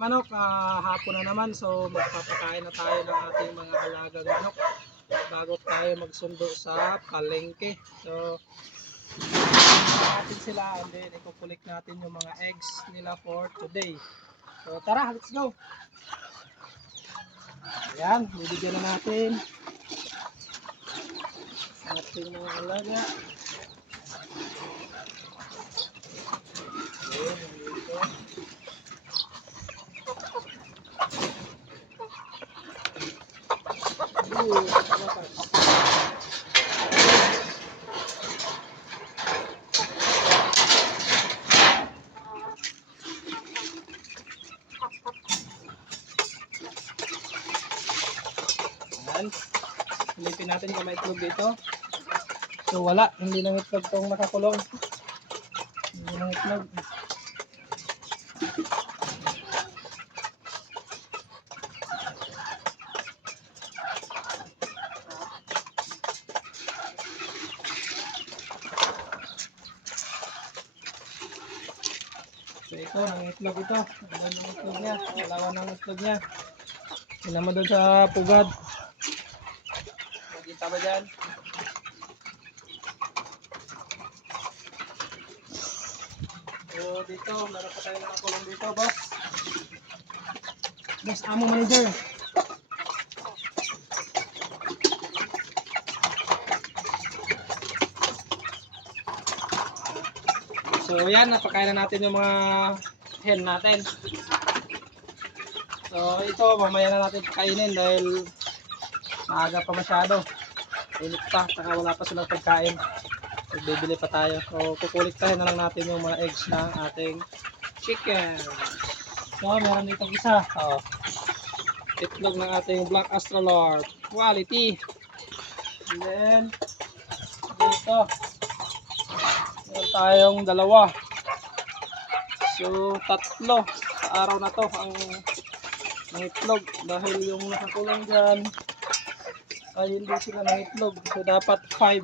Manok, hapon na naman, so magpapakain na tayo ng ating mga alagang manok bago tayo magsundo sa palengke. So natin sila and then ikukulik natin yung mga eggs nila for today. So tara, let's go. Ayan, bibigyan na natin ating mga alaga. Ayan, dito. Silipin natin kung may itlog dito. So wala, hindi nang itlog tong nakakulong. Hindi nang itlog. So ito, ang itlog ito. Ano ang itlog niya? Wala ng itlog niya. Tingnan mo doon sa pugad. Nakita ba dyan? So dito, meron pa tayo nakakulong dito, boss. Boss, amo manager. So yan, napakain na natin yung mga hen natin. So ito, mamaya na natin pakainin dahil maaga pa masyado. Init pa, saka wala pa silang pagkain. Bibili pa tayo. So kukuliktahin na lang natin yung mga eggs ng ating chicken. So meron ditong isa. Itlog ng ating Black Astrolord. Quality. And then dito meron tayong dalawa. So tatlo sa araw na to ang itlog dahil yung nakakulong dyan ay hindi sila ng itlog. So dapat 5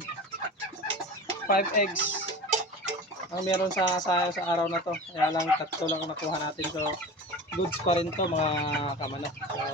eggs ang meron sa araw na to. Kaya lang tatlo lang nakuha natin. So goods pa rin to mga kamanok. So